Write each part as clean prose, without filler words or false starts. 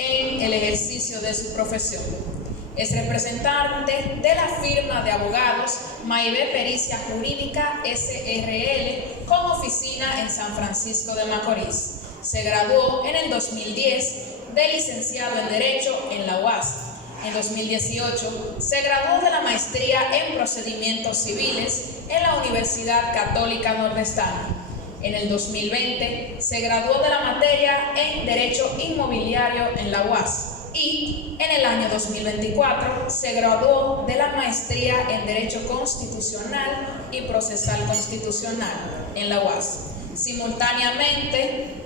en el ejercicio de su profesión. Es representante de la firma de abogados Maibé Pericia Jurídica SRL con oficina en San Francisco de Macorís. Se graduó en el 2010 de licenciado en Derecho en la UAS. En 2018 se graduó de la maestría en Procedimientos Civiles en la Universidad Católica Nordestana. En el 2020 se graduó de la materia en Derecho Inmobiliario en la UAS y en el año 2024 se graduó de la maestría en Derecho Constitucional y Procesal Constitucional en la UAS. Simultáneamente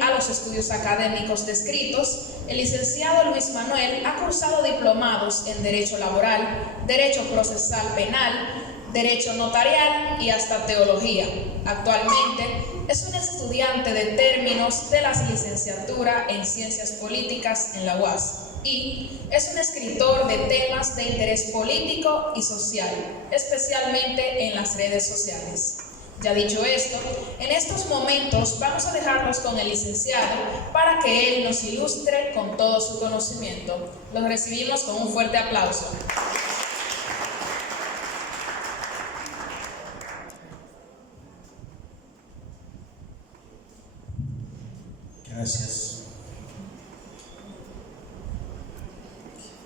a los estudios académicos descritos, el licenciado Luis Manuel ha cursado diplomados en Derecho Laboral, Derecho Procesal Penal, Derecho Notarial y hasta Teología. Actualmente es un estudiante de términos de la licenciatura en Ciencias Políticas en la UAS y es un escritor de temas de interés político y social, especialmente en las redes sociales. Ya dicho esto, en estos momentos vamos a dejarlos con el licenciado para que él nos ilustre con todo su conocimiento. Los recibimos con un fuerte aplauso. Gracias.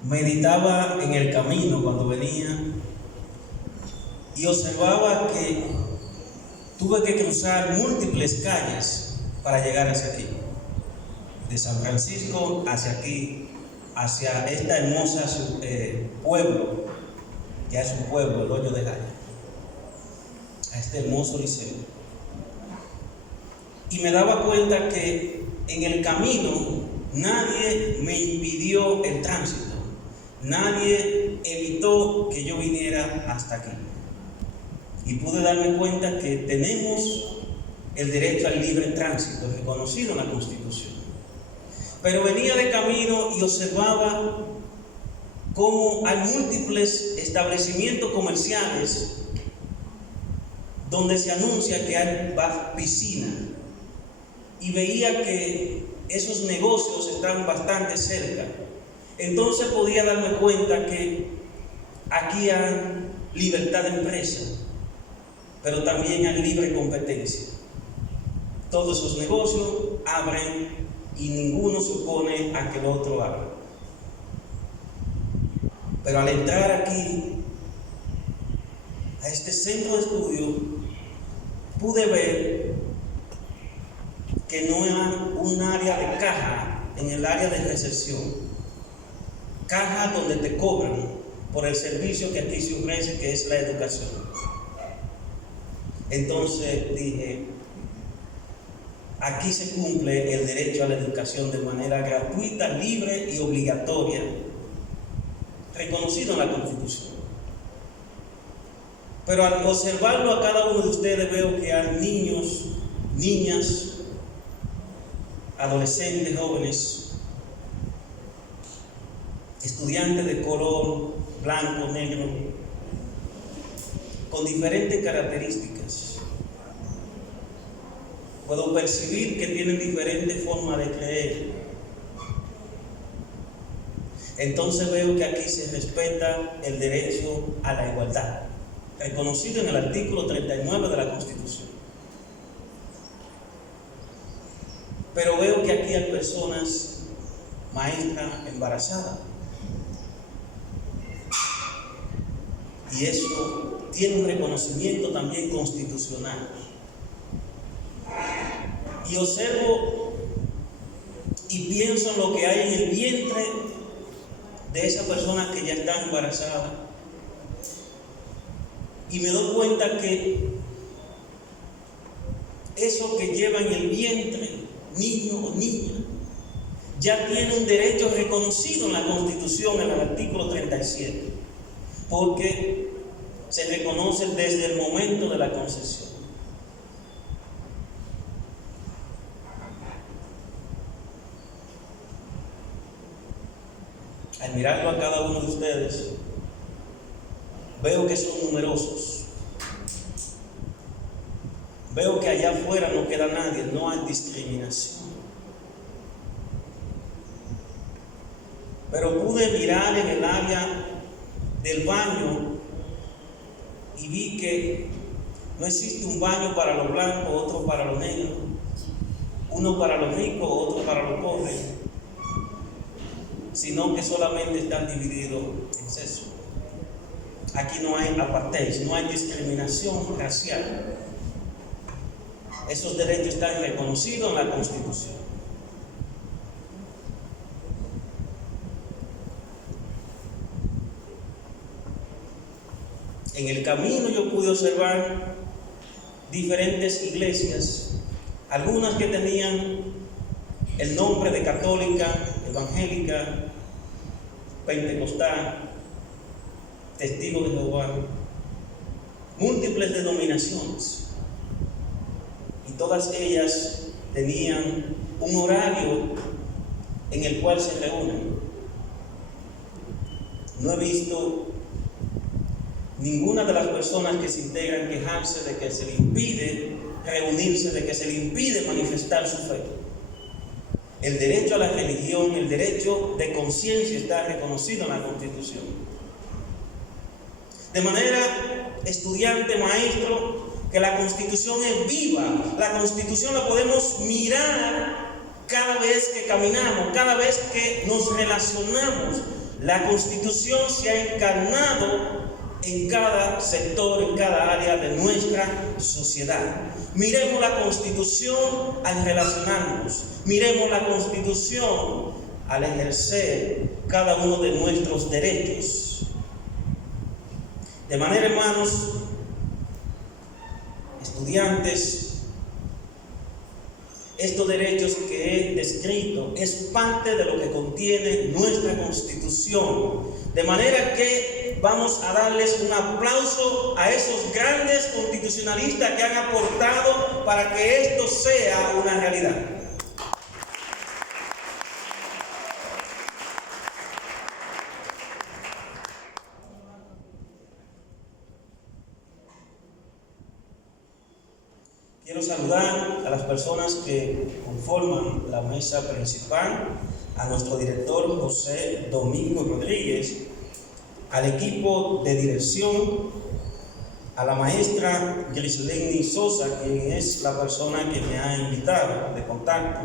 Meditaba en el camino cuando venía y observaba que tuve que cruzar múltiples calles para llegar hacia aquí. De San Francisco hacia aquí, hacia esta hermosa pueblo, ya es un pueblo, el Hoyo de Jaya, a este hermoso liceo. Y me daba cuenta que en el camino nadie me impidió el tránsito, nadie evitó que yo viniera hasta aquí. Y pude darme cuenta que tenemos el derecho al libre tránsito reconocido en la Constitución. Pero venía de camino y observaba cómo hay múltiples establecimientos comerciales donde se anuncia que hay piscina, y veía que esos negocios estaban bastante cerca. Entonces podía darme cuenta que aquí hay libertad de empresa, pero también hay libre competencia. Todos esos negocios abren y ninguno se opone a que el otro abra. Pero al entrar aquí, a este centro de estudio, pude ver que no hay un área de caja en el área de recepción. Caja donde te cobran por el servicio que aquí se ofrece, que es la educación. Entonces dije, aquí se cumple el derecho a la educación de manera gratuita, libre y obligatoria, reconocido en la Constitución. Pero al observarlo a cada uno de ustedes veo que hay niños, niñas, adolescentes, jóvenes, estudiantes de color blanco, negro, con diferentes características. Puedo percibir que tienen diferentes formas de creer. Entonces veo que aquí se respeta el derecho a la igualdad, reconocido en el artículo 39 de la Constitución. Pero veo que aquí hay personas, maestras embarazadas, y eso tiene un reconocimiento también constitucional. Y observo y pienso en lo que hay en el vientre de esa persona que ya está embarazada, y me doy cuenta que eso que lleva en el vientre, niño o niña, ya tiene un derecho reconocido en la Constitución, en el artículo 37, porque se reconoce desde el momento de la concepción. Al mirarlo a cada uno de ustedes, veo que son numerosos. Veo que allá afuera no queda nadie, no hay discriminación. pero pude mirar en el área del baño y vi que no existe un baño para los blancos, otro para los negros, uno para los ricos, otro para los pobres, sino que solamente están divididos en sexo. Aquí no hay apartheid, no hay discriminación racial. Esos derechos están reconocidos en la Constitución. En el camino yo pude observar diferentes iglesias, algunas que tenían el nombre de católica, evangélica, pentecostal, testigo de Jehová, múltiples denominaciones, y todas ellas tenían un horario en el cual se reúnen. No he visto ninguna de las personas que se integran quejarse de que se le impide reunirse, de que se le impide manifestar su fe. El derecho a la religión, el derecho de conciencia está reconocido en la Constitución. De manera, estudiante, maestro, que la Constitución es viva. La Constitución la podemos mirar cada vez que caminamos, cada vez que nos relacionamos. La Constitución se ha encarnado en cada sector, en cada área de nuestra sociedad. Miremos la Constitución al relacionarnos. Miremos la Constitución al ejercer cada uno de nuestros derechos. De manera, hermanos, estudiantes, estos derechos que he descrito es parte de lo que contiene nuestra Constitución. De manera que vamos a darles un aplauso a esos grandes constitucionalistas que han aportado para que esto sea una realidad. Quiero saludar a las personas que conforman la mesa principal, a nuestro director José Domingo Rodríguez, al equipo de dirección, a la maestra Griseleni Sosa, quien es la persona que me ha invitado de contacto,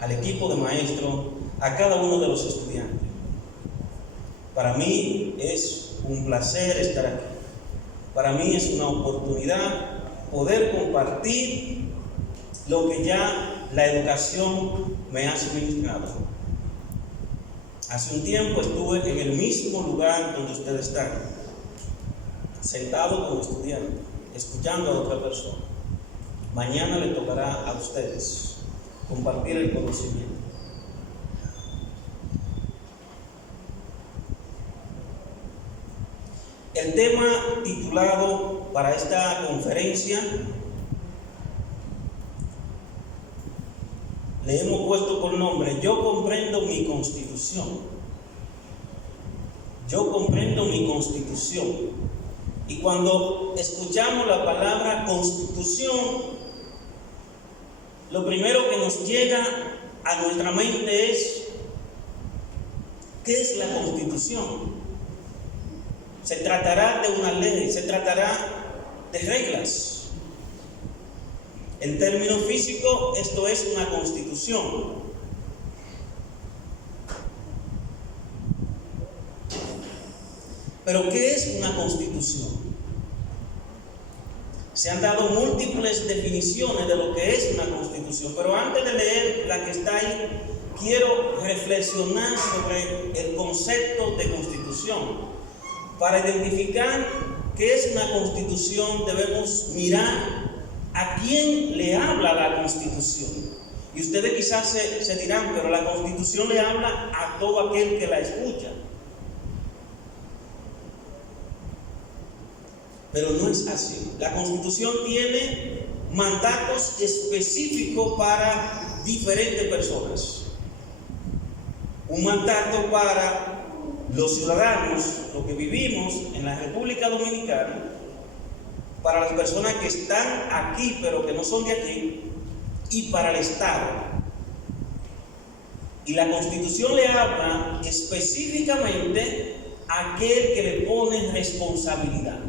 al equipo de maestros, a cada uno de los estudiantes. Para mí es un placer estar aquí. Para mí es una oportunidad poder compartir lo que ya la educación me ha suministrado. Hace un tiempo estuve en el mismo lugar donde ustedes están, sentado como estudiante, escuchando a otra persona. Mañana le tocará a ustedes compartir el conocimiento. El tema titulado para esta conferencia le hemos puesto por nombre: Yo comprendo mi Constitución. Yo comprendo mi Constitución. Y cuando escuchamos la palabra Constitución, lo primero que nos llega a nuestra mente es: ¿qué es la Constitución? Se tratará de una ley, se tratará de reglas. En términos físicos, esto es una constitución. Pero ¿qué es una constitución? Se han dado múltiples definiciones de lo que es una constitución, pero antes de leer la que está ahí, quiero reflexionar sobre el concepto de constitución. Para identificar qué es una constitución, debemos mirar a quién le habla la Constitución. Y ustedes quizás se dirán, pero la Constitución le habla a todo aquel que la escucha. Pero no es así. La Constitución tiene mandatos específicos para diferentes personas. Un mandato para los ciudadanos, los que vivimos en la República Dominicana, para las personas que están aquí pero que no son de aquí, y para el Estado. Y la Constitución le habla específicamente a aquel que le pone responsabilidad,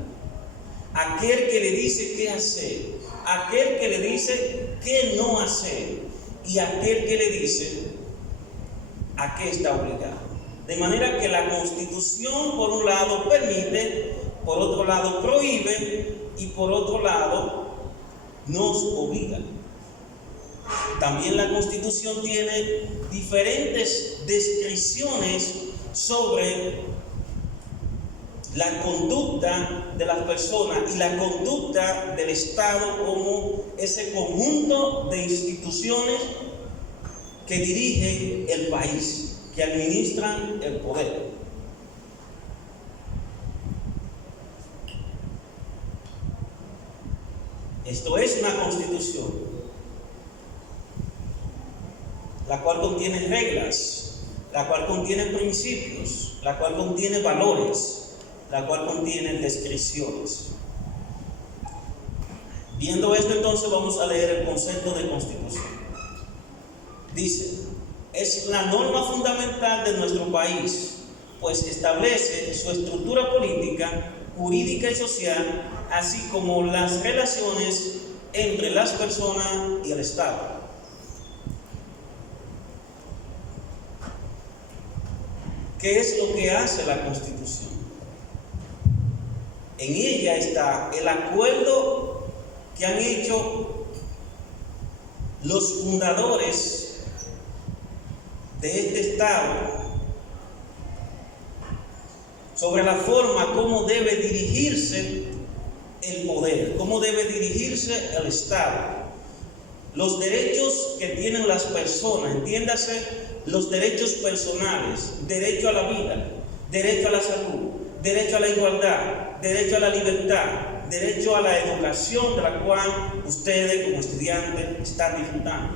a aquel que le dice qué hacer, a aquel que le dice qué no hacer y a aquel que le dice a qué está obligado. De manera que la Constitución, por un lado, permite, por otro lado, prohíbe y por otro lado, nos obliga. También la Constitución tiene diferentes descripciones sobre la conducta de las personas y la conducta del Estado como ese conjunto de instituciones que dirigen el país, que administran el poder. Esto es una Constitución, la cual contiene reglas, la cual contiene principios, la cual contiene valores, la cual contiene descripciones. Viendo esto, entonces vamos a leer el concepto de Constitución. Dice: es la norma fundamental de nuestro país, pues establece su estructura política, jurídica y social, así como las relaciones entre las personas y el Estado. ¿Qué es lo que hace la Constitución? En ella está el acuerdo que han hecho los fundadores de este Estado sobre la forma como debe dirigirse el poder, cómo debe dirigirse el Estado, los derechos que tienen las personas, entiéndase, los derechos personales, derecho a la vida, derecho a la salud, derecho a la igualdad, derecho a la libertad, derecho a la educación de la cual ustedes como estudiantes están disfrutando,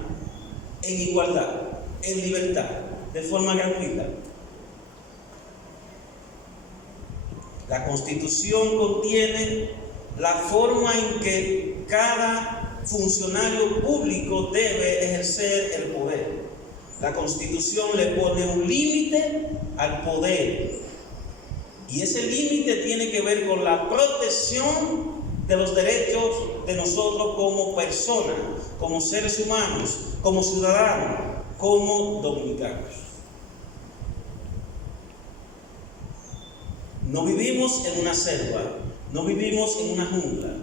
en igualdad, en libertad, de forma gratuita. La Constitución contiene la forma en que cada funcionario público debe ejercer el poder. La Constitución le pone un límite al poder, y ese límite tiene que ver con la protección de los derechos de nosotros como personas, como seres humanos, como ciudadanos, como dominicanos. No vivimos en una selva, no vivimos en una jungla,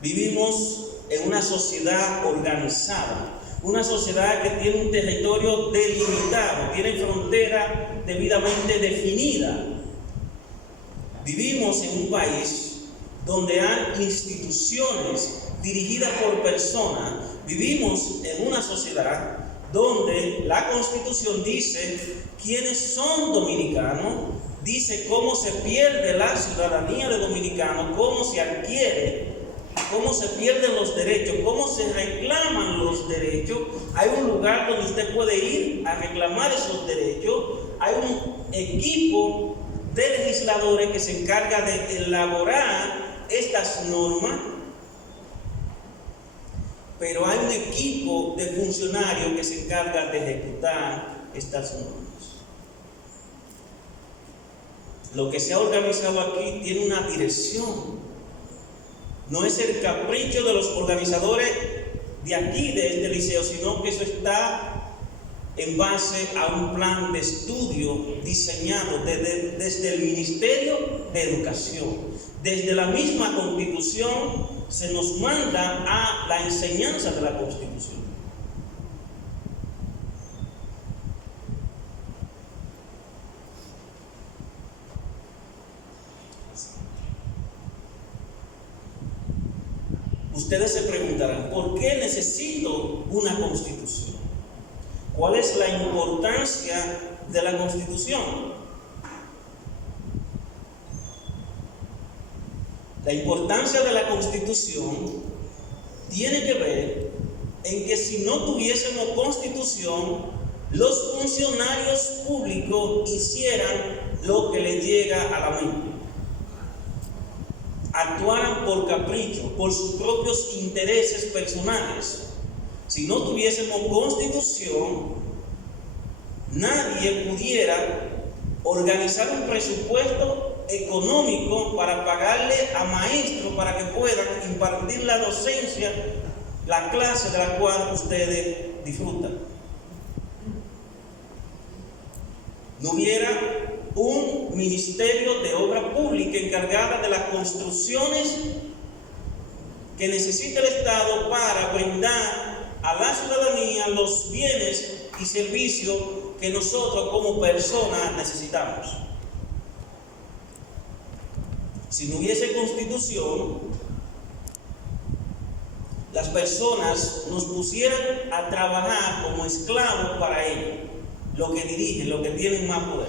vivimos en una sociedad organizada, una sociedad que tiene un territorio delimitado, tiene frontera debidamente definida. Vivimos en un país donde hay instituciones dirigidas por personas. Vivimos en una sociedad donde la Constitución dice quiénes son dominicanos, dice cómo se pierde la ciudadanía de dominicanos, cómo se adquiere, cómo se pierden los derechos, cómo se reclaman los derechos. Hay un lugar donde usted puede ir a reclamar esos derechos. Hay un equipo de legisladores que se encarga de elaborar estas normas, pero hay un equipo de funcionarios que se encarga de ejecutar estas normas. Lo que se ha organizado aquí tiene una dirección. No es el capricho de los organizadores de aquí, de este liceo, sino que eso está en base a un plan de estudio diseñado desde el Ministerio de Educación. Desde la misma Constitución se nos manda a la enseñanza de la Constitución. Ustedes se preguntarán, ¿por qué necesito una Constitución? ¿Cuál es la importancia de la Constitución? La importancia de la Constitución tiene que ver en que si no tuviésemos Constitución, los funcionarios públicos hicieran lo que les llega a la mente. Actuaran por capricho, por sus propios intereses personales. Si no tuviésemos Constitución, nadie pudiera organizar un presupuesto económico para pagarle a maestros para que puedan impartir la docencia, la clase de la cual ustedes disfrutan. No hubiera un ministerio de obra pública encargada de las construcciones que necesita el Estado para brindar a la ciudadanía los bienes y servicios que nosotros como personas necesitamos. Si no hubiese constitución, las personas nos pusieran a trabajar como esclavos para ellos, los que dirigen, los que tienen más poder.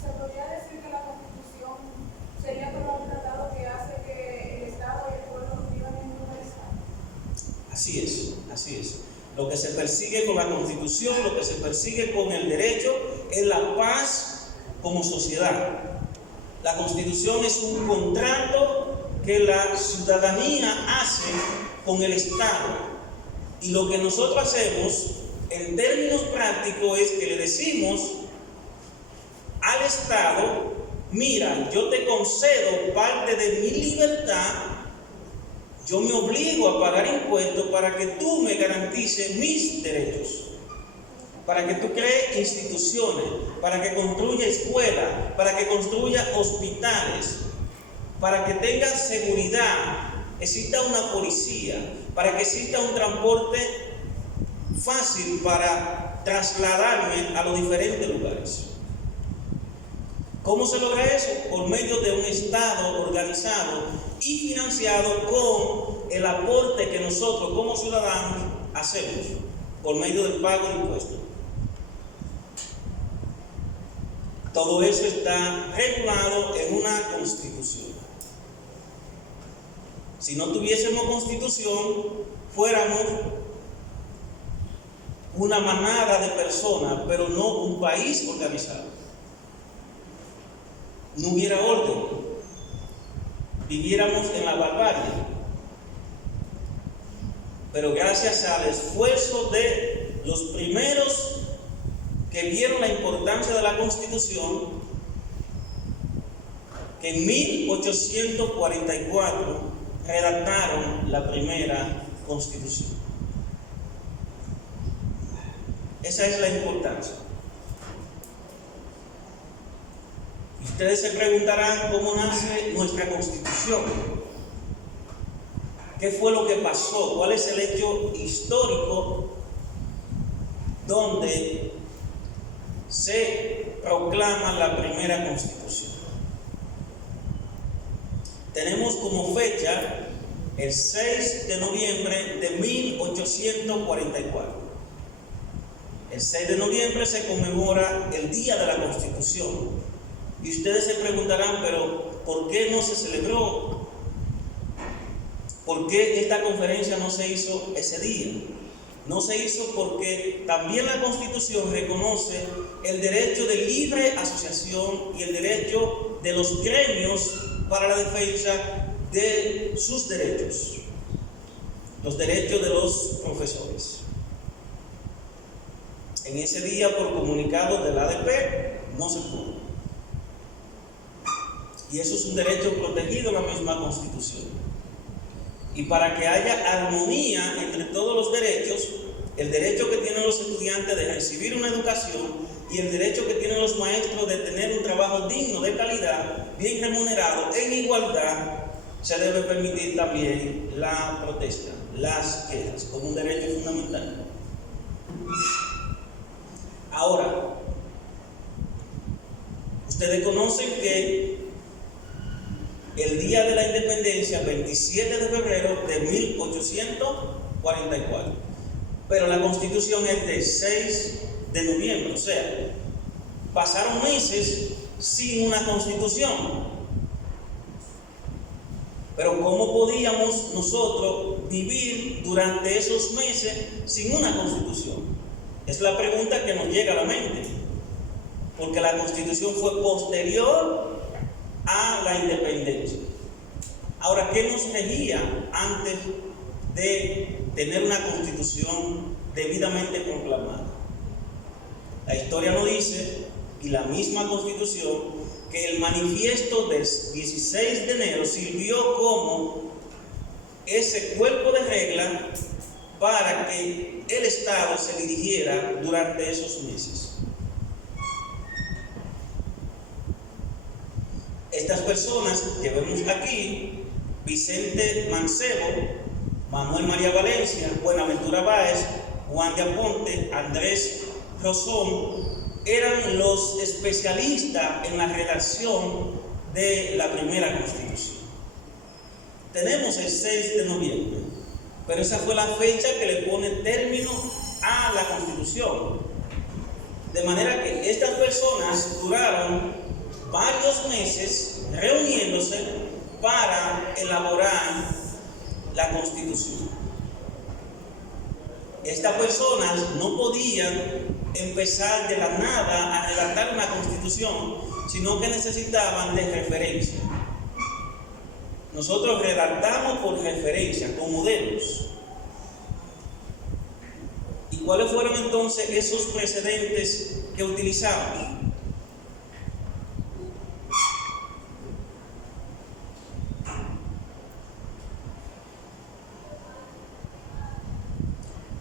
¿Se podría decir que la Constitución sería como un tratado que hace que el Estado y el pueblo vivan en un Estado? Así es, así es. Lo que se persigue con la Constitución, lo que se persigue con el derecho, es la paz como sociedad. La Constitución es un contrato que la ciudadanía hace con el Estado. Y lo que nosotros hacemos, en términos prácticos, es que le decimos al Estado: mira, yo te concedo parte de mi libertad, yo me obligo a pagar impuestos para que tú me garantices mis derechos, para que tú crees instituciones, para que construya escuelas, para que construya hospitales, para que tenga seguridad, exista una policía, para que exista un transporte fácil para trasladarme a los diferentes lugares. ¿Cómo se logra eso? Por medio de un Estado organizado y financiado con el aporte que nosotros como ciudadanos hacemos por medio del pago de impuestos. Todo eso está regulado en una Constitución. Si no tuviésemos Constitución, fuéramos una manada de personas, pero no un país organizado. No hubiera orden, viviéramos en la barbarie. Pero gracias al esfuerzo de los primeros que vieron la importancia de la Constitución, que en 1844 redactaron la primera Constitución. Esa es la importancia. Ustedes se preguntarán cómo nace nuestra Constitución. ¿Qué fue lo que pasó? ¿Cuál es el hecho histórico donde se proclama la primera Constitución? Tenemos como fecha el 6 de noviembre de 1844. El 6 de noviembre se conmemora el Día de la Constitución. Y ustedes se preguntarán, pero ¿por qué no se celebró? ¿Por qué esta conferencia no se hizo ese día? No se hizo porque también la Constitución reconoce el derecho de libre asociación y el derecho de los gremios para la defensa de sus derechos, los derechos de los profesores. En ese día, por comunicado del ADP, no se pudo. Y eso es un derecho protegido en la misma Constitución. Y para que haya armonía entre todos los derechos, el derecho que tienen los estudiantes de recibir una educación y el derecho que tienen los maestros de tener un trabajo digno, de calidad, bien remunerado, en igualdad, se debe permitir también la protesta, las quejas, como un derecho fundamental. Ahora, ustedes conocen que el día de la independencia, 27 de febrero de 1844, pero la Constitución es del 6 de noviembre, o sea, pasaron meses sin una Constitución. Pero ¿cómo podíamos nosotros vivir durante esos meses sin una Constitución? Es la pregunta que nos llega a la mente, porque la Constitución fue posterior a la independencia. Ahora, ¿qué nos regía antes de tener una Constitución debidamente proclamada? La historia nos dice, y la misma Constitución, que el manifiesto del 16 de enero sirvió como ese cuerpo de regla para que el Estado se dirigiera durante esos meses. Estas personas que vemos aquí, Vicente Mancebo, Manuel María Valencia, Buenaventura Báez, Juan de Aponte, Andrés Rosón, eran los especialistas en la redacción de la primera Constitución. Tenemos el 6 de noviembre, pero esa fue la fecha que le pone término a la Constitución. De manera que estas personas duraron varios meses reuniéndose para elaborar la Constitución. Estas personas no podían empezar de la nada a redactar una Constitución, sino que necesitaban de referencia. Nosotros redactamos por referencia, con modelos. ¿Y cuáles fueron entonces esos precedentes que utilizamos?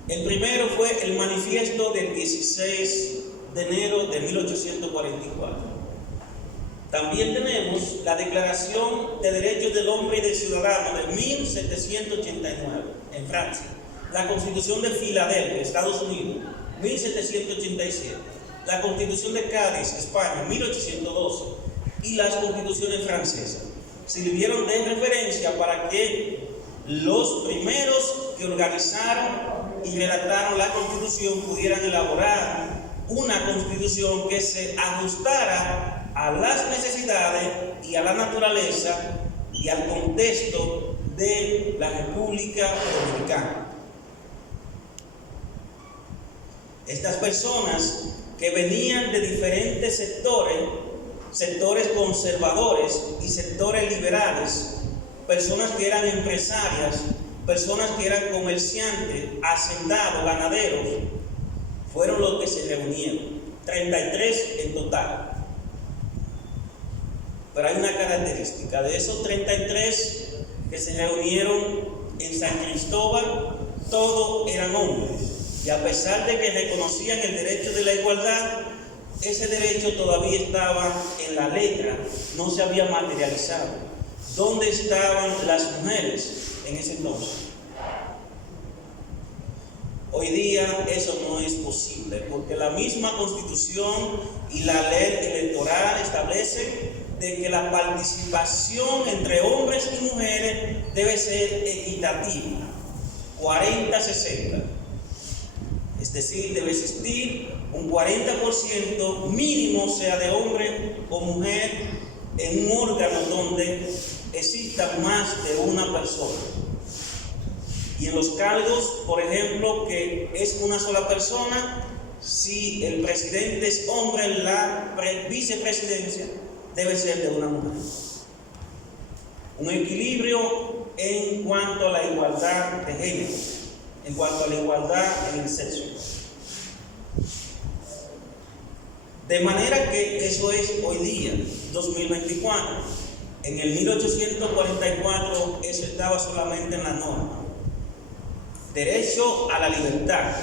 El primero fue el manifiesto del 16 de enero de 1844. También tenemos la Declaración de Derechos del Hombre y del Ciudadano de 1789 en Francia, la Constitución de Filadelfia, Estados Unidos, 1787, la Constitución de Cádiz, España, 1812, y las constituciones francesas. Sirvieron de referencia para que los primeros que organizaron y redactaron la Constitución pudieran elaborar una Constitución que se ajustara a las necesidades y a la naturaleza y al contexto de la República Dominicana. Estas personas que venían de diferentes sectores conservadores y sectores liberales, personas que eran empresarias, personas que eran comerciantes, hacendados, ganaderos, fueron los que se reunieron, 33 en total. Pero hay una característica: de esos 33 que se reunieron en San Cristóbal, todos eran hombres. Y a pesar de que reconocían el derecho de la igualdad, ese derecho todavía estaba en la letra, no se había materializado. ¿Dónde estaban las mujeres en ese entonces? Hoy día eso no es posible, porque la misma Constitución y la ley electoral establecen de que la participación entre hombres y mujeres debe ser equitativa, 40-60. Es decir, debe existir un 40% mínimo, sea de hombre o mujer, en un órgano donde exista más de una persona. Y en los cargos, por ejemplo, que es una sola persona, si el presidente es hombre, la vicepresidencia debe ser de una mujer. Un equilibrio en cuanto a la igualdad de género, en cuanto a la igualdad en el sexo. De manera que eso es hoy día, 2024. En el 1844 eso estaba solamente en la norma. Derecho a la libertad,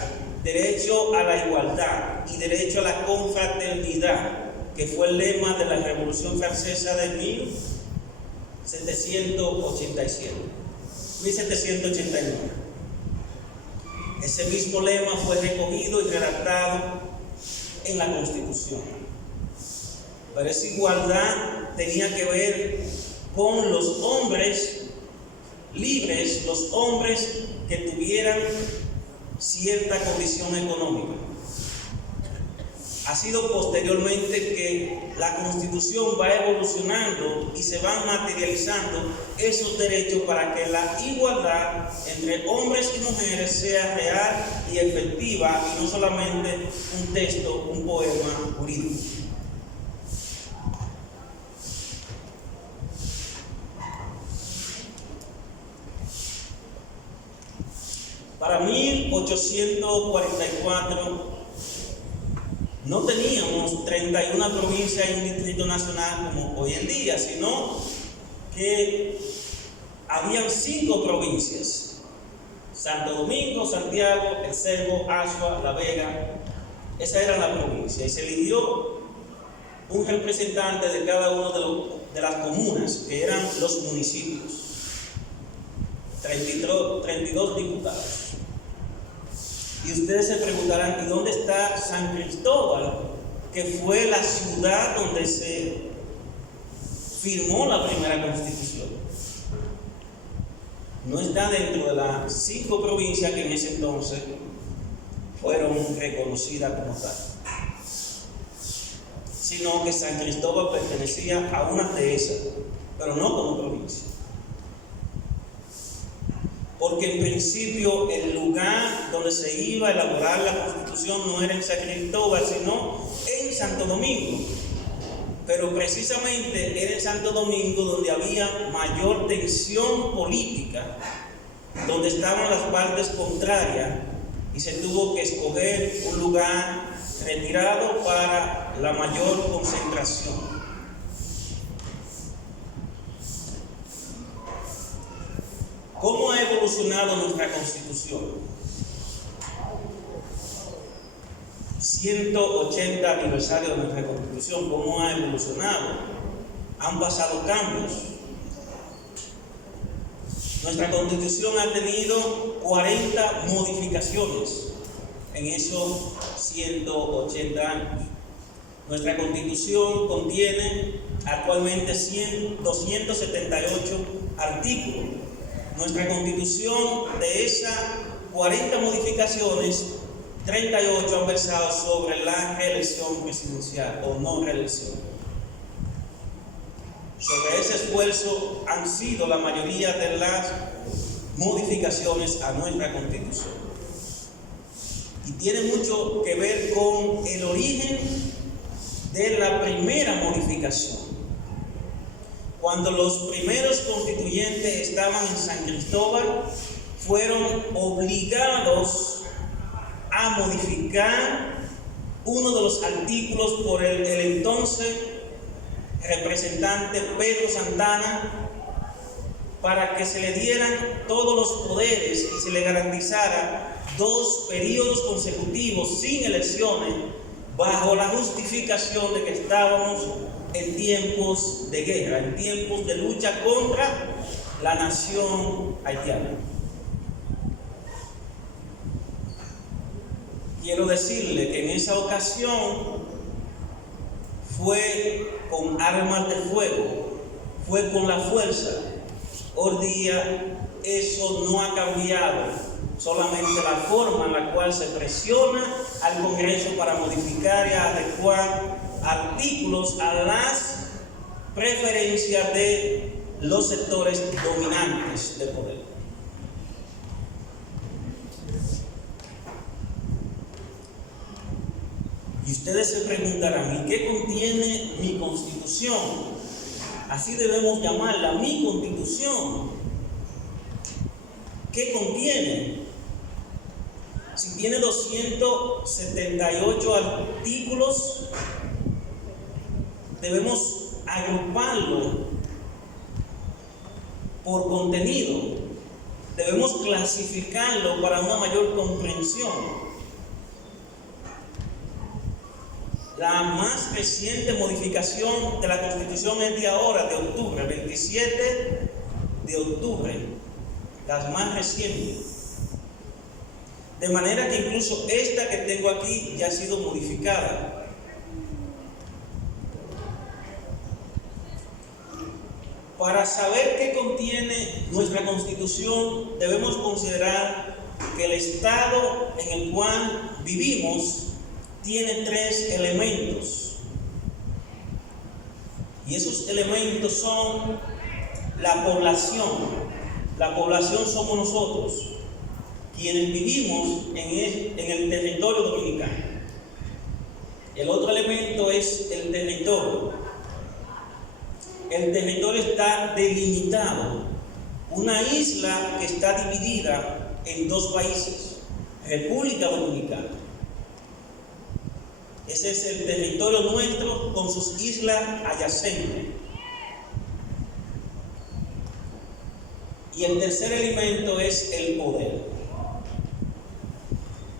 derecho a la igualdad y derecho a la confraternidad, que fue el lema de la Revolución Francesa de 1789. Ese mismo lema fue recogido y redactado en la Constitución. Pero esa igualdad tenía que ver con los hombres libres, los hombres que tuvieran cierta condición económica. Ha sido posteriormente que la Constitución va evolucionando y se van materializando esos derechos para que la igualdad entre hombres y mujeres sea real y efectiva y no solamente un texto, un poema jurídico. Para 1844 no teníamos 31 provincias y un distrito nacional como hoy en día, sino que habían 5 provincias: Santo Domingo, Santiago, El Ceibo, Azua, La Vega. Esa era la provincia, y se eligió un representante de cada uno de las comunas, que eran los municipios, 32 diputados. Y ustedes se preguntarán, ¿y dónde está San Cristóbal, que fue la ciudad donde se firmó la primera constitución? No está dentro de las 5 provincias que en ese entonces fueron reconocidas como tal, sino que San Cristóbal pertenecía a una de esas, pero no como provincia. Porque en principio el lugar donde se iba a elaborar la constitución no era en San Cristóbal, sino en Santo Domingo. Pero precisamente era en Santo Domingo donde había mayor tensión política, donde estaban las partes contrarias, y se tuvo que escoger un lugar retirado para la mayor concentración. ¿Cómo ha evolucionado nuestra Constitución? 180 aniversario de nuestra Constitución. ¿Cómo ha evolucionado? Han pasado cambios. Nuestra Constitución ha tenido 40 modificaciones en esos 180 años. Nuestra Constitución contiene actualmente 278 artículos. Nuestra Constitución, de esas 40 modificaciones, 38 han versado sobre la reelección presidencial o no reelección. Sobre ese esfuerzo han sido la mayoría de las modificaciones a nuestra Constitución. Y tiene mucho que ver con el origen de la primera modificación. Cuando los primeros constituyentes estaban en San Cristóbal, fueron obligados a modificar uno de los artículos por el entonces representante Pedro Santana, para que se le dieran todos los poderes y se le garantizara 2 periodos consecutivos sin elecciones, bajo la justificación de que estábamos en tiempos de guerra, en tiempos de lucha contra la nación haitiana. Quiero decirle que en esa ocasión fue con armas de fuego, fue con la fuerza. Hoy día eso no ha cambiado, solamente la forma en la cual se presiona al Congreso para modificar y adecuar artículos a las preferencias de los sectores dominantes de poder. Y ustedes se preguntarán, ¿y qué contiene mi Constitución? Así debemos llamarla, mi Constitución. ¿Qué contiene? Si tiene 278 artículos, debemos agruparlo por contenido. Debemos clasificarlo para una mayor comprensión. La más reciente modificación de la Constitución es de ahora, de octubre, 27 de octubre, las más recientes. De manera que incluso esta que tengo aquí ya ha sido modificada. Para saber qué contiene nuestra Constitución, debemos considerar que el estado en el cual vivimos tiene 3 elementos. Y esos elementos son la población. La población somos nosotros, quienes vivimos en el territorio dominicano. El otro elemento es el territorio. El territorio está delimitado. Una isla que está dividida en 2 países, República Dominicana. Ese es el territorio nuestro con sus islas adyacentes. Y el tercer elemento es el poder.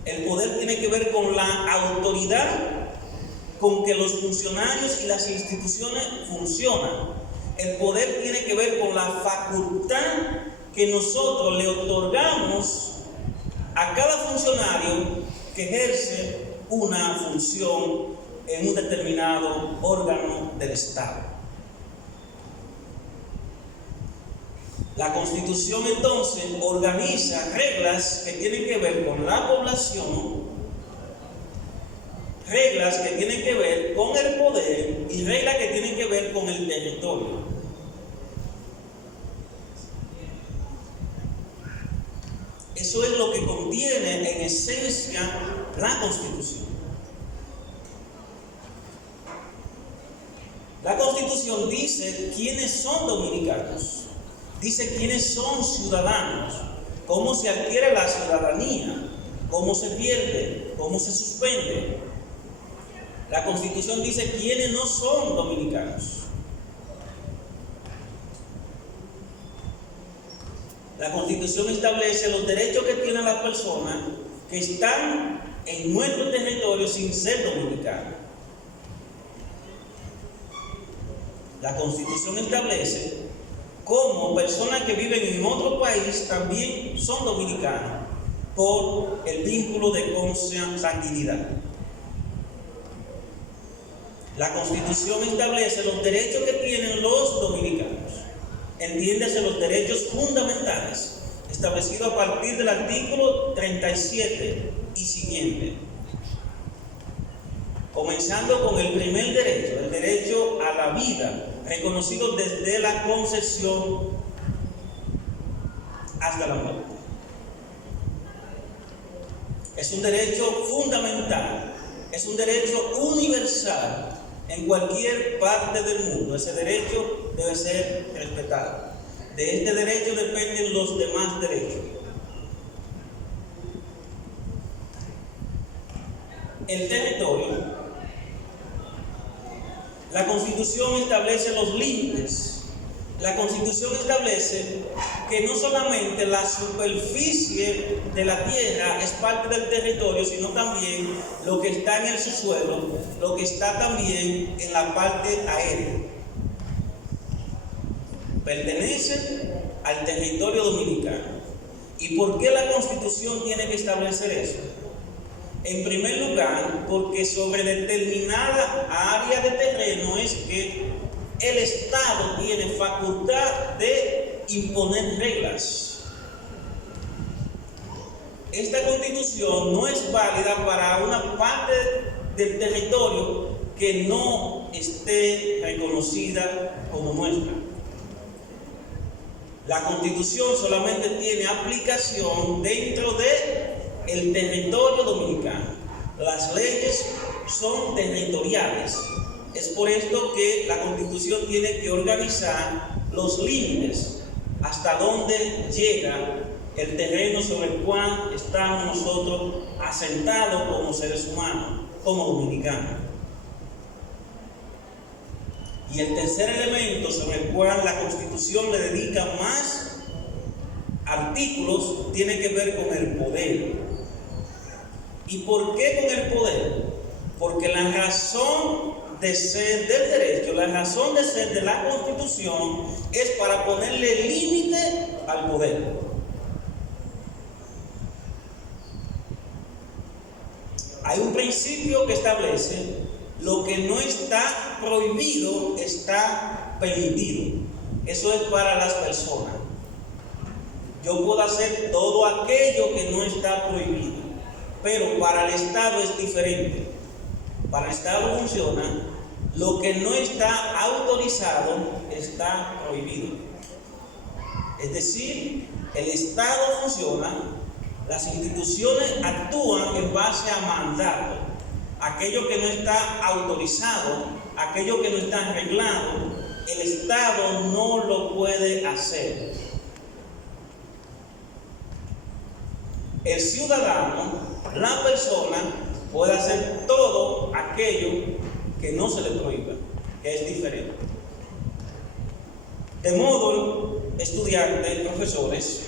El poder tiene que ver con la autoridad con que los funcionarios y las instituciones funcionan. El poder tiene que ver con la facultad que nosotros le otorgamos a cada funcionario que ejerce una función en un determinado órgano del Estado. La Constitución entonces organiza reglas que tienen que ver con la población, reglas que tienen que ver con el poder y reglas que tienen que ver con el territorio. Eso es lo que contiene en esencia la Constitución. La Constitución dice quiénes son dominicanos, dice quiénes son ciudadanos, cómo se adquiere la ciudadanía, cómo se pierde, cómo se suspende. La Constitución dice quiénes no son dominicanos. La Constitución establece los derechos que tienen las personas que están en nuestro territorio sin ser dominicanos. La Constitución establece cómo personas que viven en otro país también son dominicanos por el vínculo de consanguinidad. La Constitución establece los derechos que tienen los dominicanos. Entiéndase los derechos fundamentales establecidos a partir del artículo 37 y siguiente. Comenzando con el primer derecho, el derecho a la vida, reconocido desde la concepción hasta la muerte. Es un derecho fundamental, es un derecho universal en cualquier parte del mundo. Ese derecho debe ser respetado. De este derecho dependen los demás derechos. El territorio. La Constitución establece los límites. La Constitución establece que no solamente la superficie de la tierra es parte del territorio, sino también lo que está en el subsuelo, lo que está también en la parte aérea. Pertenece al territorio dominicano. ¿Y por qué la Constitución tiene que establecer eso? En primer lugar, porque sobre determinada área de terreno es que el Estado tiene facultad de imponer reglas. Esta Constitución no es válida para una parte del territorio que no esté reconocida como nuestra. La Constitución solamente tiene aplicación dentro del territorio dominicano. Las leyes son territoriales. Es por esto que la Constitución tiene que organizar los límites hasta dónde llega el terreno sobre el cual estamos nosotros asentados como seres humanos, como dominicanos. Y el tercer elemento sobre el cual la Constitución le dedica más artículos tiene que ver con el poder. ¿Y por qué con el poder? Porque la razón de ser del derecho, la razón de ser de la Constitución es para ponerle límite al poder. Hay un principio que establece lo que no está prohibido está permitido. Eso es para las personas. Yo puedo hacer todo aquello que no está prohibido, pero para el Estado es diferente. Para el Estado funciona, lo que no está autorizado está prohibido. Es decir, el Estado funciona, las instituciones actúan en base a mandato. Aquello que no está autorizado, aquello que no está arreglado, el Estado no lo puede hacer. El ciudadano, la persona, puede hacer todo aquello que no se le prohíba, que es diferente. De modo, estudiantes, profesores,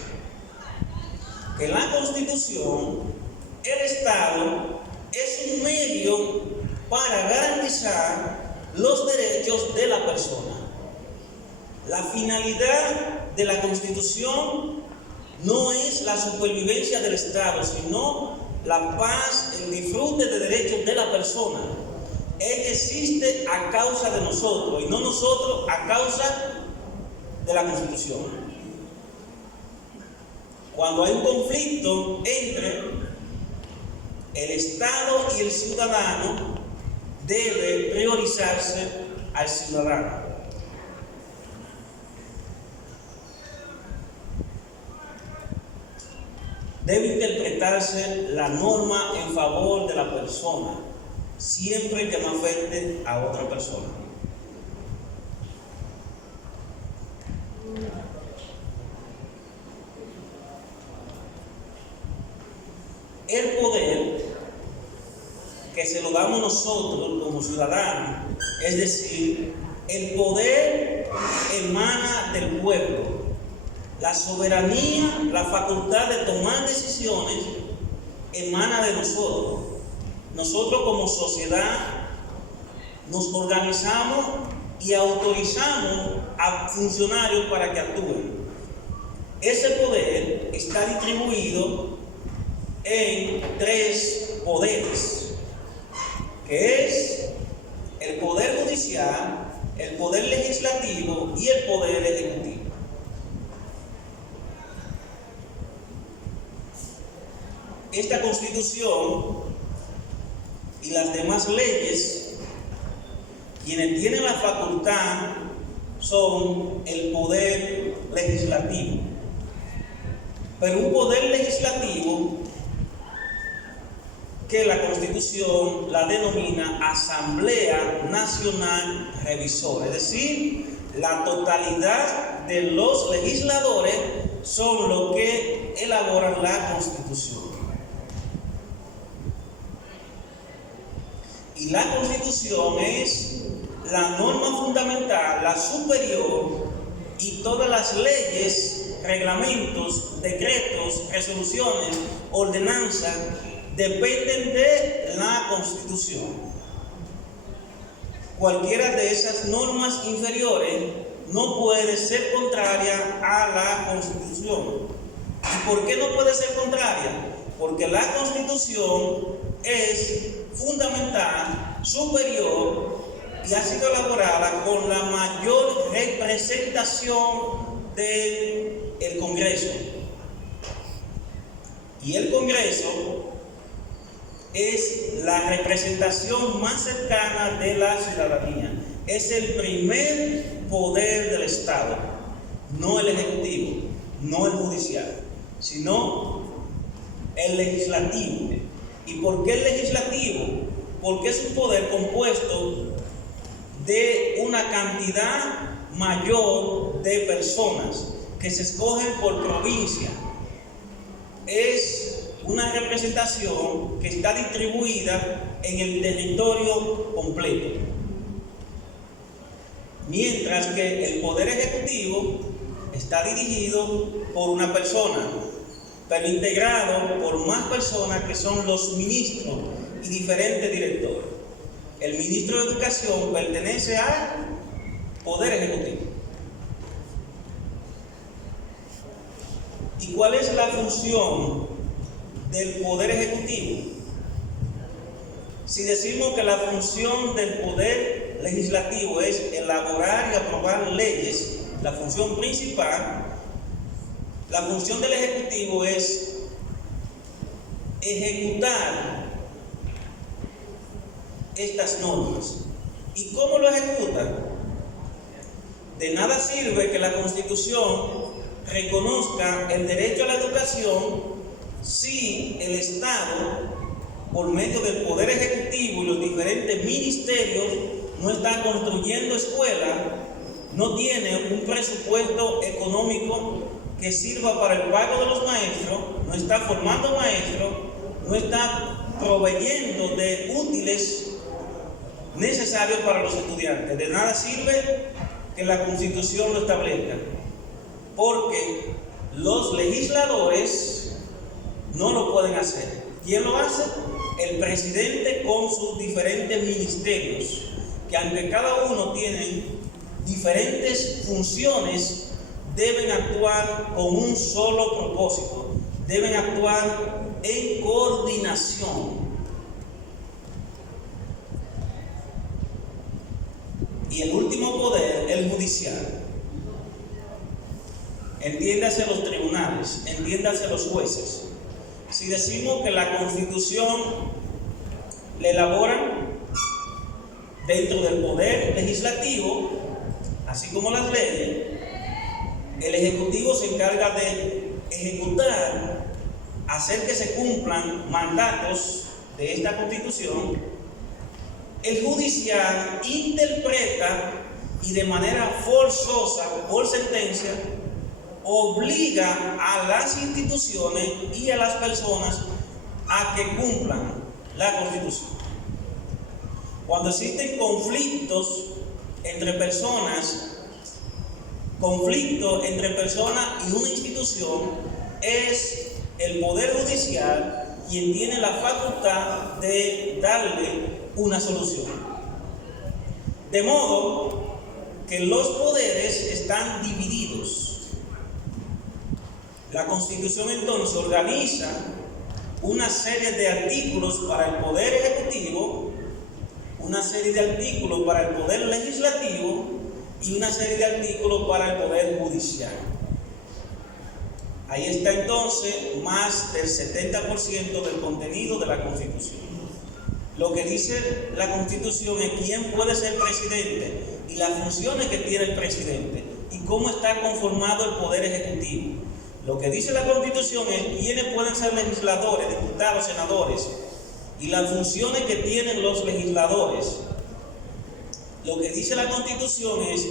que la Constitución, el Estado, es un medio para garantizar los derechos de la persona. La finalidad de la Constitución no es la supervivencia del Estado, sino la paz, el disfrute de derechos de la persona. Ella existe a causa de nosotros y no nosotros a causa de la Constitución. Cuando hay un conflicto entre el Estado y el ciudadano, debe priorizarse al ciudadano. Debe interpretarse la norma en favor de la persona, siempre que no afecte a otra persona. El poder que se lo damos nosotros como ciudadanos, es decir, el poder emana del pueblo. La soberanía, la facultad de tomar decisiones emana de nosotros. Nosotros como sociedad nos organizamos y autorizamos a funcionarios para que actúen. Ese poder está distribuido en 3 poderes, que es el poder judicial, el poder legislativo y el poder ejecutivo. Esta Constitución y las demás leyes, quienes tienen la facultad son el poder legislativo. Pero un poder legislativo que la Constitución la denomina Asamblea Nacional Revisora, es decir, la totalidad de los legisladores son los que elaboran la Constitución. Y la Constitución es la norma fundamental, la superior, y todas las leyes, reglamentos, decretos, resoluciones, ordenanzas, dependen de la Constitución. Cualquiera de esas normas inferiores no puede ser contraria a la Constitución. ¿Y por qué no puede ser contraria? Porque la Constitución es fundamental, superior y ha sido elaborada con la mayor representación del Congreso. Y el Congreso es la representación más cercana de la ciudadanía. Es el primer poder del Estado, no el ejecutivo, no el judicial, sino el legislativo. ¿Y por qué el legislativo? Porque es un poder compuesto de una cantidad mayor de personas que se escogen por provincia. Es una representación que está distribuida en el territorio completo. Mientras que el poder ejecutivo está dirigido por una persona, pero integrado por más personas que son los ministros y diferentes directores. El ministro de Educación pertenece al Poder Ejecutivo. ¿Y cuál es la función del Poder Ejecutivo? Si decimos que la función del Poder Legislativo es elaborar y aprobar leyes, la función principal, la función del Ejecutivo es ejecutar estas normas. ¿Y cómo lo ejecuta? De nada sirve que la Constitución reconozca el derecho a la educación si el Estado, por medio del Poder Ejecutivo y los diferentes ministerios, no está construyendo escuelas, no tiene un presupuesto económico que sirva para el pago de los maestros, no está formando maestros, no está proveyendo de útiles necesarios para los estudiantes. De nada sirve que la Constitución lo establezca, porque los legisladores no lo pueden hacer. ¿Quién lo hace? El presidente con sus diferentes ministerios, que aunque cada uno tiene diferentes funciones, deben actuar con un solo propósito, deben actuar en coordinación. Y el último poder, el judicial. Entiéndase los tribunales, entiéndase los jueces. Si decimos que la Constitución la elaboran dentro del poder legislativo, así como las leyes, el Ejecutivo se encarga de ejecutar, hacer que se cumplan mandatos de esta Constitución. El judicial interpreta y de manera forzosa, por sentencia, obliga a las instituciones y a las personas a que cumplan la Constitución. Cuando existen conflictos entre personas y una institución, es el Poder Judicial quien tiene la facultad de darle una solución. De modo que los poderes están divididos. La Constitución entonces organiza una serie de artículos para el Poder Ejecutivo, una serie de artículos para el Poder Legislativo y una serie de artículos para el Poder Judicial. Ahí está entonces más del 70% del contenido de la Constitución. Lo que dice la Constitución es quién puede ser presidente y las funciones que tiene el presidente y cómo está conformado el Poder Ejecutivo. Lo que dice la Constitución es quiénes pueden ser legisladores, diputados, senadores y las funciones que tienen los legisladores. Lo que dice la Constitución es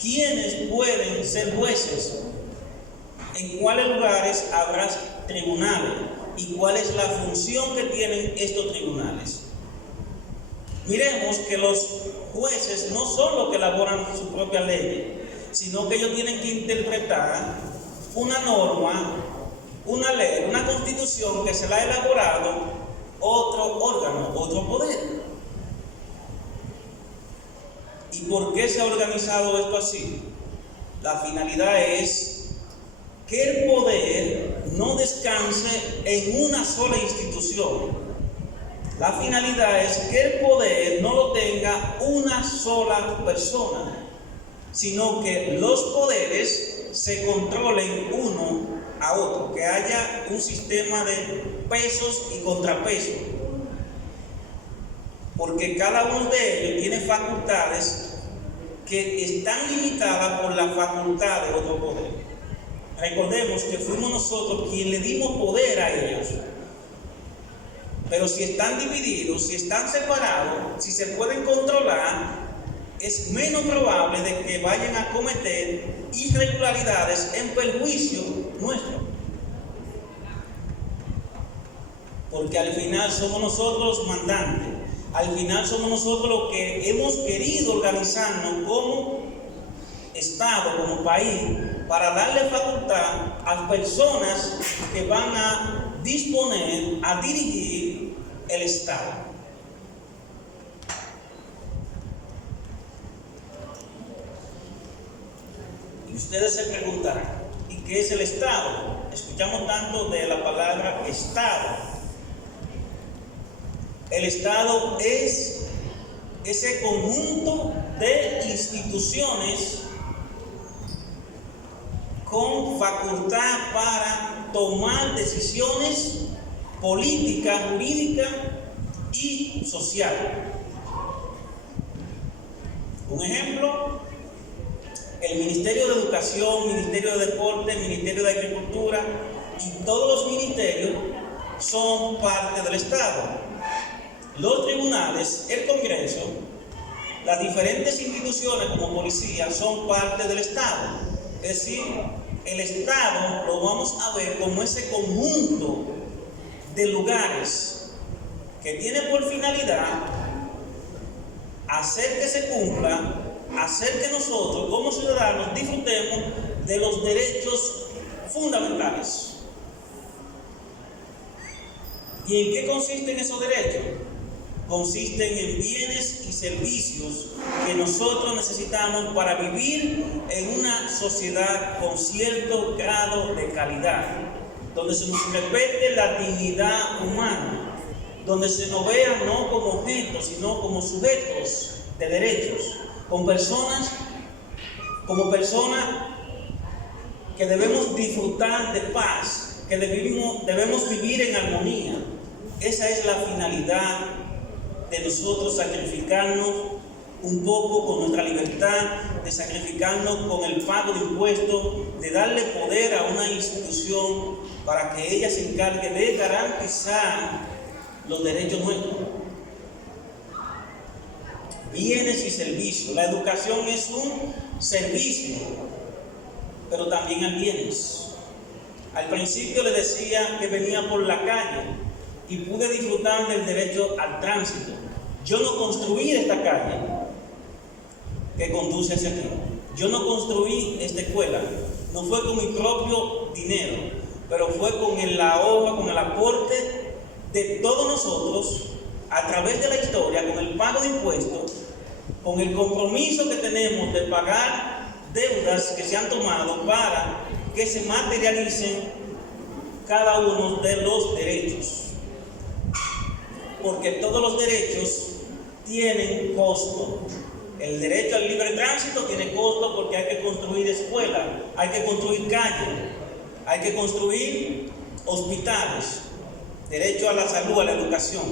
quiénes pueden ser jueces, en cuáles lugares habrá tribunales y cuál es la función que tienen estos tribunales. Miremos que los jueces no son los que elaboran su propia ley, sino que ellos tienen que interpretar una norma, una ley, una constitución que se la ha elaborado otro órgano, otro poder. ¿Y por qué se ha organizado esto así? La finalidad es que el poder no descanse en una sola institución. La finalidad es que el poder no lo tenga una sola persona, sino que los poderes se controlen uno a otro, que haya un sistema de pesos y contrapesos, porque cada uno de ellos tiene facultades que están limitadas por la facultad de otro poder. Recordemos que fuimos nosotros quienes le dimos poder a ellos, pero si están divididos, si están separados, si se pueden controlar, es menos probable de que vayan a cometer irregularidades en perjuicio nuestro. Porque al final somos nosotros los mandantes, al final somos nosotros los que hemos querido organizarnos como Estado, como país, para darle facultad a personas que van a disponer, a dirigir el Estado. Y ustedes se preguntarán, ¿y qué es el Estado? Escuchamos tanto de la palabra Estado. El Estado es ese conjunto de instituciones con facultad para tomar decisiones políticas, jurídicas y sociales. Un ejemplo: el Ministerio de Educación, Ministerio de Deporte, Ministerio de Agricultura y todos los ministerios son parte del Estado. Los tribunales, el Congreso, las diferentes instituciones como policía son parte del Estado. Es decir, el Estado lo vamos a ver como ese conjunto de lugares que tiene por finalidad hacer que se cumpla, hacer que nosotros como ciudadanos disfrutemos de los derechos fundamentales. ¿Y en qué consisten esos derechos? Consisten en bienes y servicios que nosotros necesitamos para vivir en una sociedad con cierto grado de calidad, donde se nos respete la dignidad humana, donde se nos vea no como objetos, sino como sujetos de derechos, como personas que debemos disfrutar de paz, que debemos vivir en armonía. Esa es la finalidad de nosotros, sacrificarnos un poco con nuestra libertad, de sacrificarnos con el pago de impuestos, de darle poder a una institución para que ella se encargue de garantizar los derechos nuestros. Bienes y servicios. La educación es un servicio, pero también hay bienes. Al principio le decía que venía por la calle y pude disfrutar del derecho al tránsito. Yo no construí esta calle que conduce hacia aquí. Yo no construí esta escuela. No fue con mi propio dinero, pero fue con el ahorro, con el aporte de todos nosotros, a través de la historia, con el pago de impuestos, con el compromiso que tenemos de pagar deudas que se han tomado para que se materialicen cada uno de los derechos. Porque todos los derechos tienen costo. El derecho al libre tránsito tiene costo porque hay que construir escuelas, hay que construir calles, hay que construir hospitales, derecho a la salud, a la educación.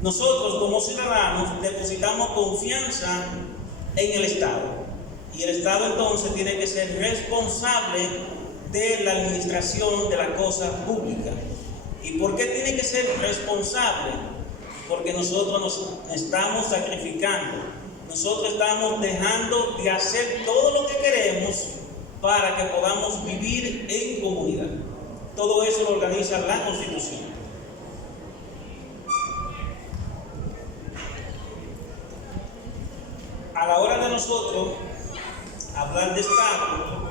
Nosotros como ciudadanos depositamos confianza en el Estado y el Estado entonces tiene que ser responsable de la administración de las cosas públicas. ¿Y por qué tiene que ser responsable? Porque nosotros nos estamos sacrificando, nosotros estamos dejando de hacer todo lo que queremos para que podamos vivir en comunidad. Todo eso lo organiza la Constitución. A la hora de nosotros hablar de Estado,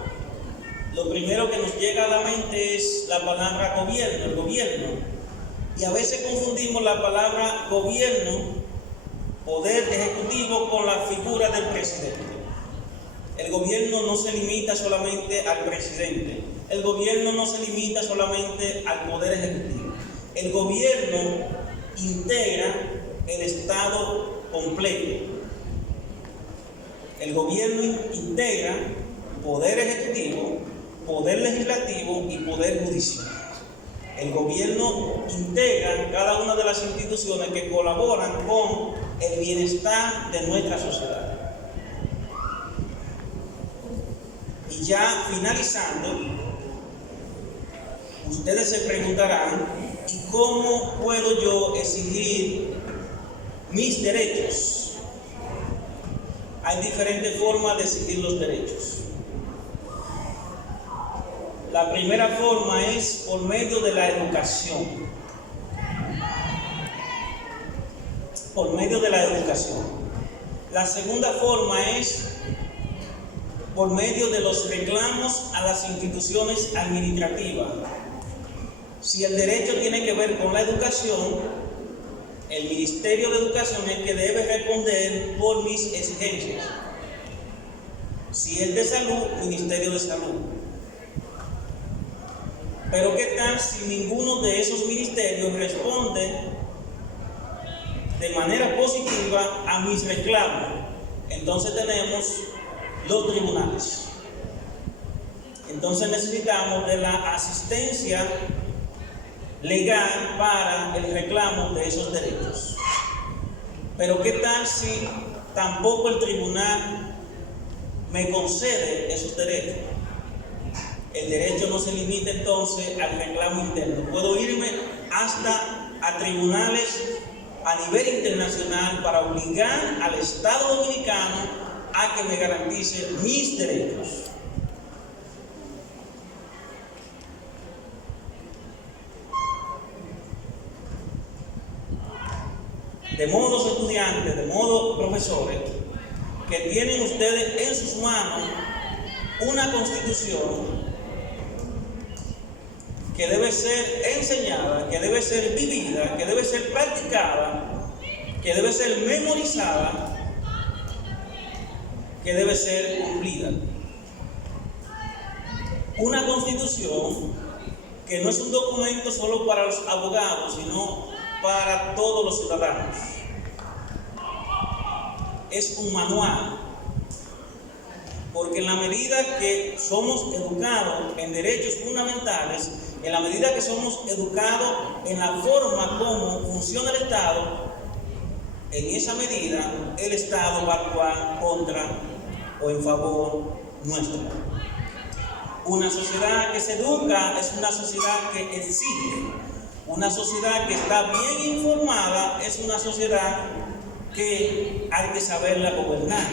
lo primero que nos llega a la mente es la palabra gobierno, el gobierno. Y a veces confundimos la palabra gobierno, poder ejecutivo, con la figura del presidente. El gobierno no se limita solamente al presidente. El gobierno no se limita solamente al poder ejecutivo. El gobierno integra el Estado completo. El gobierno integra poder ejecutivo, poder legislativo y poder judicial. El gobierno integra cada una de las instituciones que colaboran con el bienestar de nuestra sociedad. Y ya finalizando, ustedes se preguntarán, ¿y cómo puedo yo exigir mis derechos? Hay diferentes formas de exigir los derechos. La primera forma es por medio de la educación. Por medio de la educación. La segunda forma es por medio de los reclamos a las instituciones administrativas. Si el derecho tiene que ver con la educación, el Ministerio de Educación es el que debe responder por mis exigencias. Si es de salud, Ministerio de Salud. Pero ¿qué tal si ninguno de esos ministerios responde de manera positiva a mis reclamos? Entonces tenemos los tribunales. Entonces necesitamos de la asistencia legal para el reclamo de esos derechos. Pero ¿qué tal si tampoco el tribunal me concede esos derechos? El derecho no se limita entonces al reclamo interno. Puedo irme hasta a tribunales a nivel internacional para obligar al Estado Dominicano a que me garantice mis derechos. de modo estudiantes, de modo profesores, que tienen ustedes en sus manos una constitución que debe ser enseñada, que debe ser vivida, que debe ser practicada, que debe ser memorizada, que debe ser cumplida. Una constitución que no es un documento solo para los abogados, sino para todos los ciudadanos. Es un manual, porque en la medida que somos educados en derechos fundamentales, en la medida que somos educados en la forma como funciona el Estado, en esa medida el Estado va a actuar contra o en favor nuestro. Una sociedad que se educa es una sociedad que exige. Una sociedad que está bien informada es una sociedad que hay que saberla gobernar,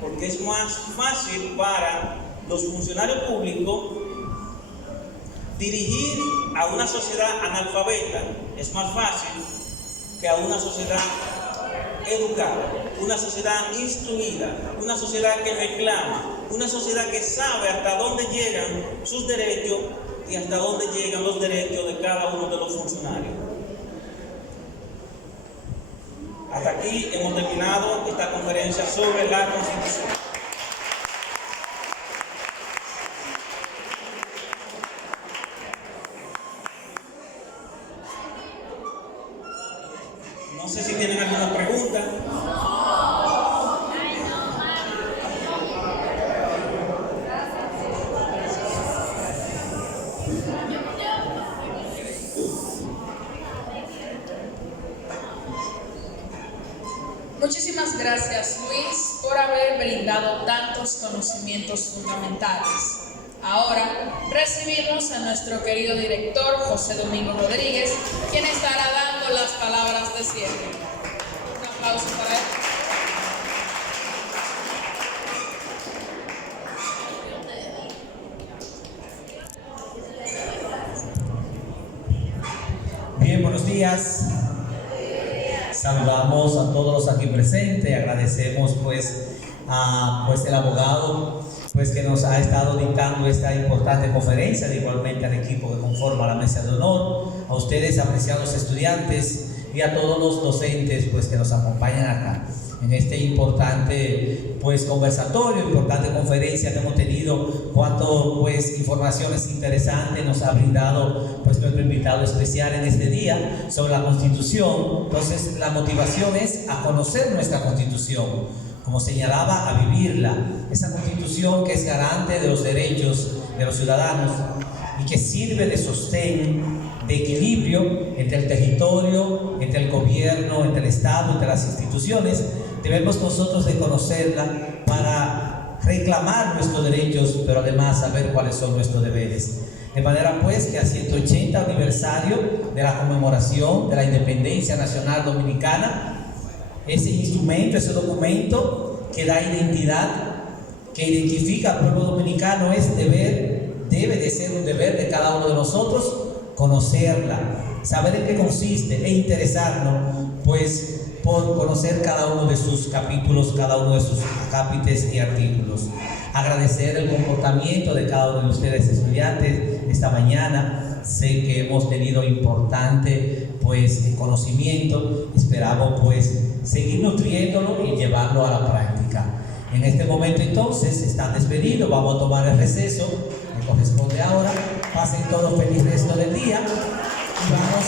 porque es más fácil para los funcionarios públicos dirigir a una sociedad analfabeta, es más fácil que a una sociedad educada, una sociedad instruida, una sociedad que reclama, una sociedad que sabe hasta dónde llegan sus derechos y hasta dónde llegan los derechos de cada uno de los funcionarios. Hasta aquí hemos terminado esta conferencia sobre la Constitución. No sé si tienen alguna pregunta. Muchísimas gracias, Luis, por haber brindado tantos conocimientos fundamentales. Ahora recibimos a nuestro querido director, José Domingo Rodríguez, quien estará dando las palabras de cierre. Un aplauso para él. Bien, buenos días. Saludamos a todos los aquí presentes, agradecemos el abogado que nos ha estado dictando esta importante conferencia, igualmente al equipo que conforma la mesa de honor, a ustedes apreciados estudiantes y a todos los docentes que nos acompañan acá en este importante conversatorio, importante conferencia que hemos tenido. Cuánto informaciones interesantes nos ha brindado nuestro invitado especial en este día sobre la Constitución. Entonces la motivación es a conocer nuestra Constitución, como señalaba, a vivirla, esa Constitución que es garante de los derechos de los ciudadanos y que sirve de sostén, de equilibrio entre el territorio, entre el gobierno, entre el Estado, entre las instituciones. Debemos nosotros de conocerla para reclamar nuestros derechos, pero además saber cuáles son nuestros deberes. De manera que a 180 aniversario de la conmemoración de la independencia nacional dominicana, ese instrumento, ese documento que da identidad, que identifica al pueblo dominicano, debe de ser un deber de cada uno de nosotros conocerla, saber en qué consiste e interesarnos por conocer cada uno de sus capítulos, cada uno de sus acápites y artículos. Agradecer el comportamiento de cada uno de ustedes estudiantes esta mañana. Sé que hemos tenido importante conocimiento. Esperamos seguir nutriéndolo y llevarlo a la práctica. En este momento entonces están despedidos, vamos a tomar el receso, me corresponde ahora. Pasen todos feliz resto del día y vamos